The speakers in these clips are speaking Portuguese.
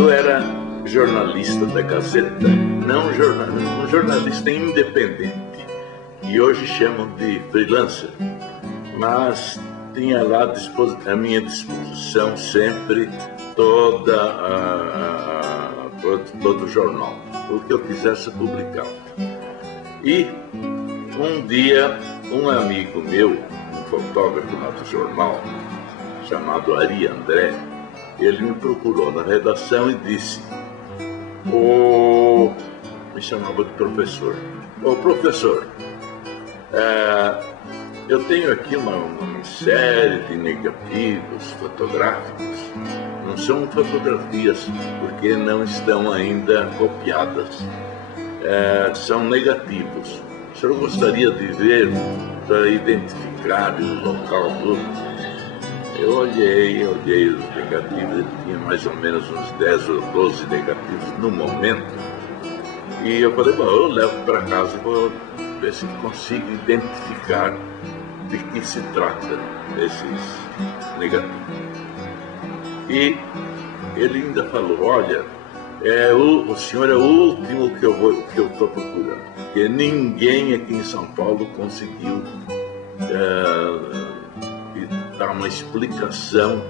Eu era jornalista da Gazeta, não um jornalista independente, e hoje chamam de freelancer, mas tinha lá à minha disposição sempre todo o jornal, o que eu quisesse publicar. E um dia, um amigo meu, um fotógrafo lá do jornal, chamado Ari André, ele me procurou na redação e disse, me chamava de professor, professor, eu tenho aqui uma série de negativos fotográficos, não são fotografias porque não estão ainda copiadas, são negativos. O senhor gostaria de ver para identificar o local do... Eu olhei os negativos, ele tinha mais ou menos uns 10 ou 12 negativos no momento, e eu falei, bom, eu levo para casa e vou ver se consigo identificar de que se trata esses negativos. E ele ainda falou, olha, o senhor é o último que eu estou procurando, porque ninguém aqui em São Paulo conseguiu dar uma explicação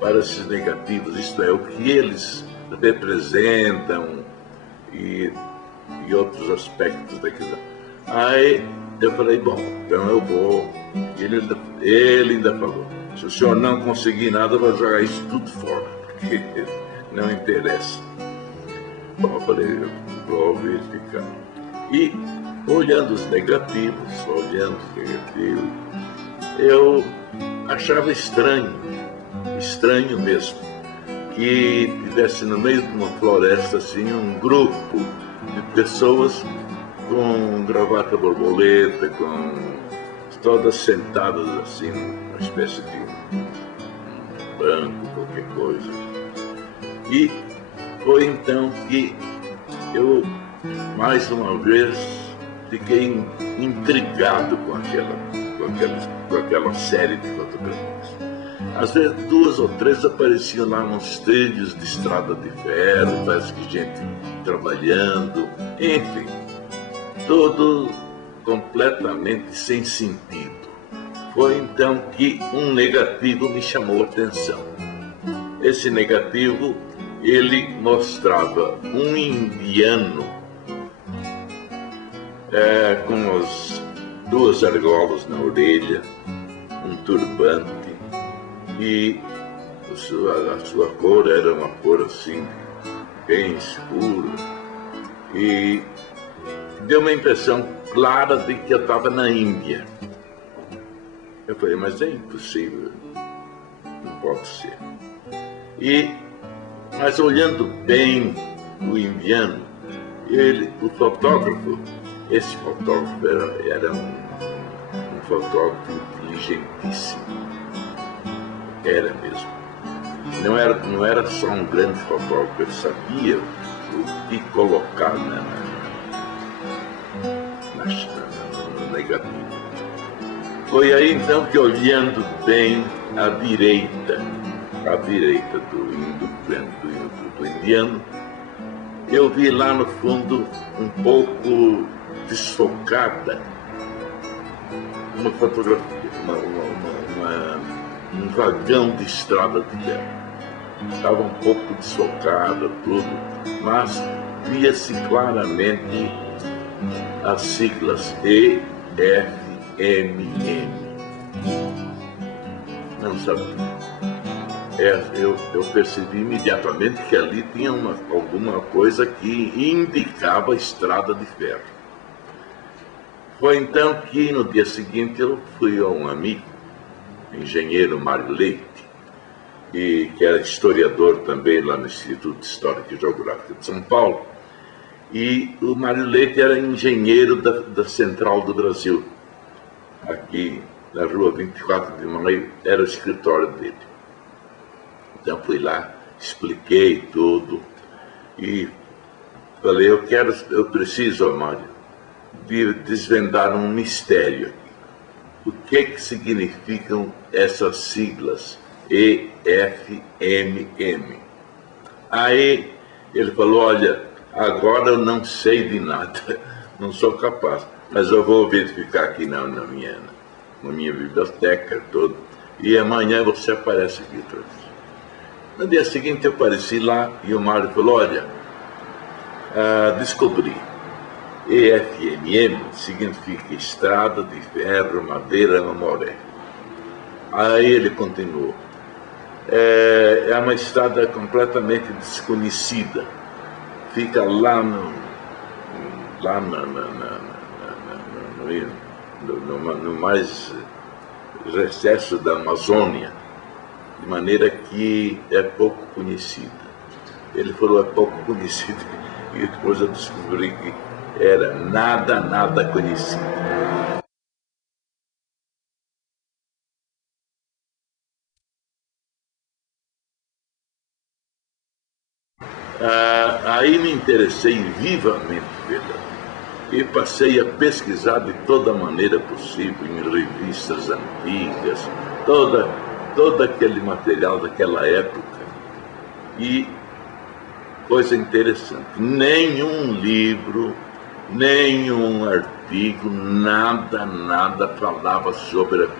para esses negativos, isto é, o que eles representam e outros aspectos daquilo. Aí eu falei, bom, então eu vou. Ele ainda falou, se o senhor não conseguir nada, eu vou jogar isso tudo fora, porque não interessa. Bom, eu falei, eu vou verificar. E olhando os negativos, eu achava estranho mesmo, que tivesse no meio de uma floresta assim um grupo de pessoas com gravata borboleta, com todas sentadas assim, uma espécie de banco, qualquer coisa. E foi então que eu, mais uma vez, fiquei intrigado com aquela série de fotografias. Às vezes 2 ou 3 apareciam lá nos trilhos de estrada de ferro, parece que gente trabalhando, enfim, tudo completamente sem sentido. Foi então que um negativo me chamou a atenção. Esse negativo, ele mostrava um indiano com as 2 argolas na orelha, um turbante, e a sua cor era uma cor assim, bem escura, e deu uma impressão clara de que eu estava na Índia. Eu falei, mas é impossível, não pode ser. Mas olhando bem o indiano, o fotógrafo, esse fotógrafo era um fotógrafo inteligentíssimo, era mesmo. Não era só um grande fotógrafo, ele sabia o que colocar no negativo. Foi aí então que, olhando bem à direita do indiano, eu vi lá no fundo, um pouco desfocada, uma fotografia, um vagão de estrada de ferro. Estava um pouco desfocada, tudo, mas via-se claramente as siglas EFMM. Não sabia. Eu percebi imediatamente que ali tinha alguma coisa que indicava a estrada de ferro. Foi então que no dia seguinte eu fui a um amigo, engenheiro Mário Leite, que era historiador também lá no Instituto Histórico e Geográfico de São Paulo, e o Mário Leite era engenheiro da Central do Brasil, aqui na rua 24 de Maio, era o escritório dele. Então fui lá, expliquei tudo e falei, eu preciso, Mário, de desvendar um mistério aqui. O que significam essas siglas EFMM? Aí ele falou, olha, agora eu não sei de nada, não sou capaz, mas eu vou verificar aqui na minha biblioteca toda, e amanhã você aparece aqui outra vez. No dia seguinte eu apareci lá e o Mário falou, olha, descobri, EFMM significa Estrada de Ferro Madeira Mamoré. Aí ele continuou, é uma estrada completamente desconhecida, fica lá no mais recesso da Amazônia, de maneira que é pouco conhecida. Ele falou, é pouco conhecida, e depois eu descobri que era nada conhecida. Aí me interessei vivamente pela e passei a pesquisar de toda maneira possível, em revistas antigas, todo aquele material daquela época. E, coisa interessante, nenhum livro, nenhum artigo, nada falava sobre a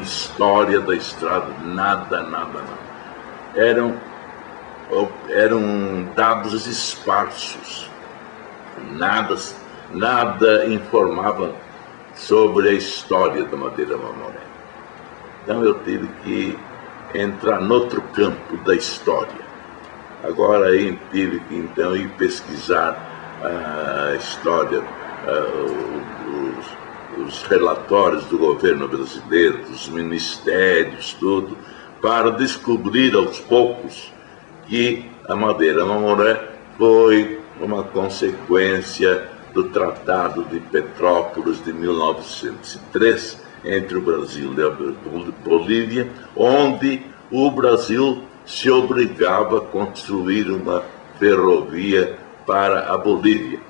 história da estrada, nada. Eram dados esparsos, nada informava sobre a história da Madeira Mamoré. Então eu tive que entrar noutro campo da história. Agora aí tive que então ir pesquisar a história, os relatórios do governo brasileiro, dos ministérios, tudo, para descobrir aos poucos que a Madeira Mamoré foi uma consequência do Tratado de Petrópolis de 1903 entre o Brasil e a Bolívia, onde o Brasil se obrigava a construir uma ferrovia para a Bolívia,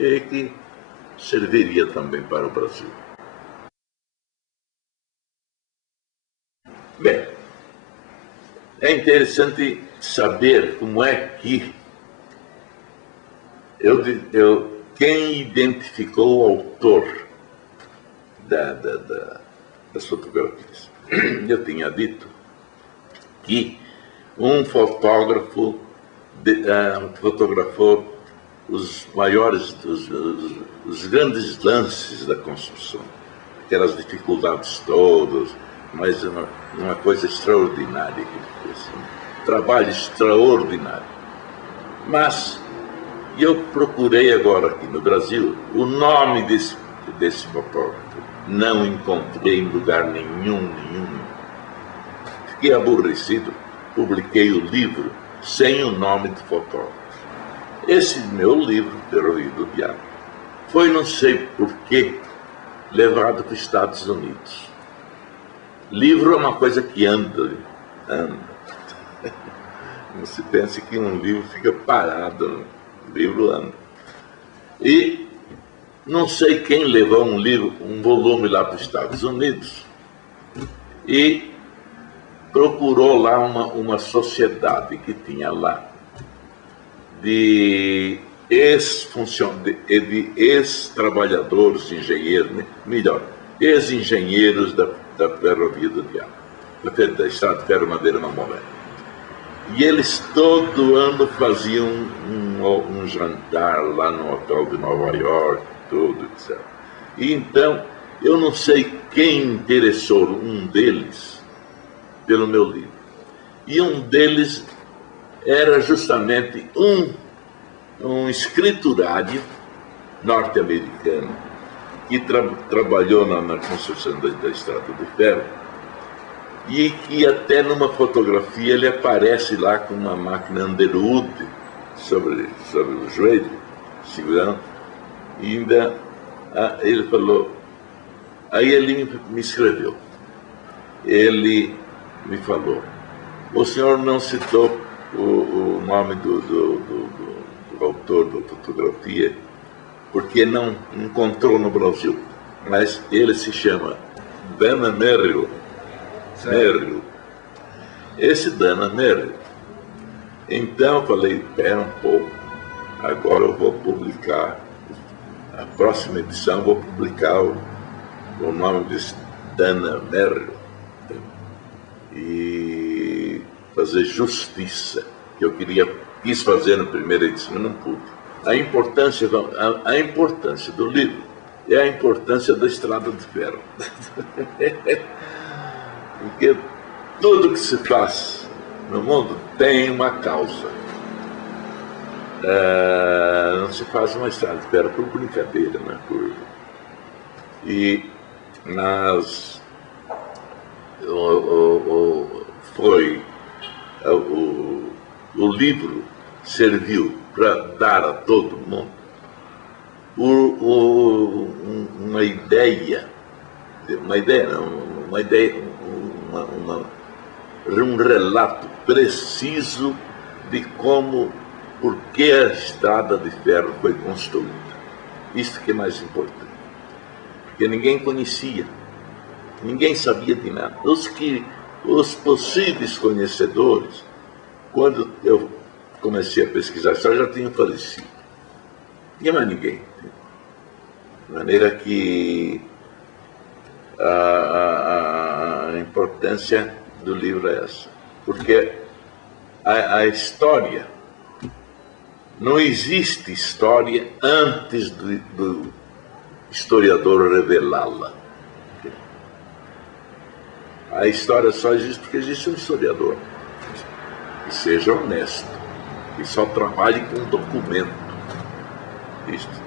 e que serviria também para o Brasil. Bem, é interessante saber como é que quem identificou o autor das fotografias. Eu tinha dito que um fotógrafo fotografou os maiores, os grandes lances da construção, aquelas dificuldades todas, mas uma coisa extraordinária, um trabalho extraordinário. Mas eu procurei agora aqui no Brasil o nome desse fotógrafo. Não encontrei em lugar nenhum. Fiquei aborrecido, publiquei o livro sem o nome do fotógrafo. Esse meu livro, Ferrovia do Diabo, foi, não sei porquê, levado para os Estados Unidos. Livro é uma coisa que anda. Não se pense que um livro fica parado, o livro anda. E não sei quem levou um volume lá para os Estados Unidos e procurou lá uma sociedade que tinha lá de ex-trabalhadores, engenheiros, né? Melhor, ex-engenheiros da Ferrovia do Diabo, da Estrada de Ferro Madeira Mamoré. E eles todo ano faziam um jantar lá no hotel de Nova York, tudo, etc. E então, eu não sei quem interessou um deles pelo meu livro. E um deles era justamente um escriturário norte-americano que trabalhou na construção da Estrada de Ferro, e que até numa fotografia ele aparece lá com uma máquina Underwood sobre o joelho, segurando, e ainda ele falou, aí ele me escreveu, ele me falou, o senhor não citou o nome do autor da fotografia, porque não encontrou no Brasil, mas ele se chama Dana Merrill. Esse Dana Merrill Então eu falei, espera um pouco, agora eu vou publicar, a próxima edição eu vou publicar o nome de Dana Merrill e fazer justiça, que eu quis fazer na primeira edição, mas não pude. A importância do livro é a importância da Estrada de Ferro. Porque tudo que se faz no mundo tem uma causa. Não se faz uma estrada de ferro por brincadeira, né? O livro serviu para dar a todo mundo um relato preciso de por que a estrada de ferro foi construída. Isso que é mais importante. Porque ninguém conhecia, ninguém sabia de nada. Os possíveis conhecedores, quando eu comecei a pesquisar, já tinham falecido. Não tinha mais ninguém. De maneira que a importância do livro é essa. Porque a história, não existe história antes do historiador revelá-la. A história só existe porque existe um historiador que seja honesto, que só trabalhe com documento. Isto.